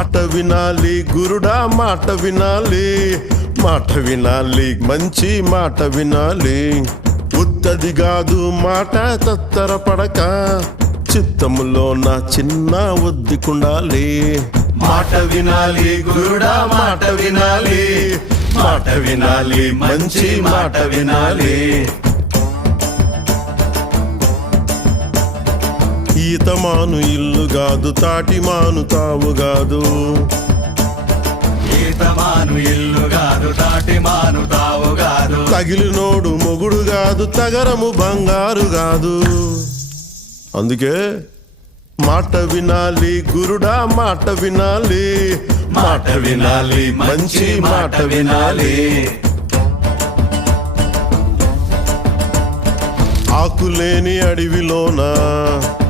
మాట వినాలి గురుడా మాట వినాలి, మాట వినాలి మంచి మాట వినాలి. ఉత్తది కాదు మాట తత్తరపడక, చిత్తములో నా చిన్న ఒద్దికుండాలి. మాట వినాలి గురుడా మాట వినాలి, మాట వినాలి మంచి మాట వినాలి. ఈతమాను ఇల్లు కాదు తాటిమాను తావు కాదు, ఈతమాను ఇల్లు కాదు తాటిమాను తావు కాదు. తగిలినోడు మొగుడు కాదు తగరము బంగారు కాదు. అందుకే మాట వినాలి గురుడా మాట వినాలి, మాట వినాలి మంచి మాట వినాలి. ఆకులేని అడవిలోన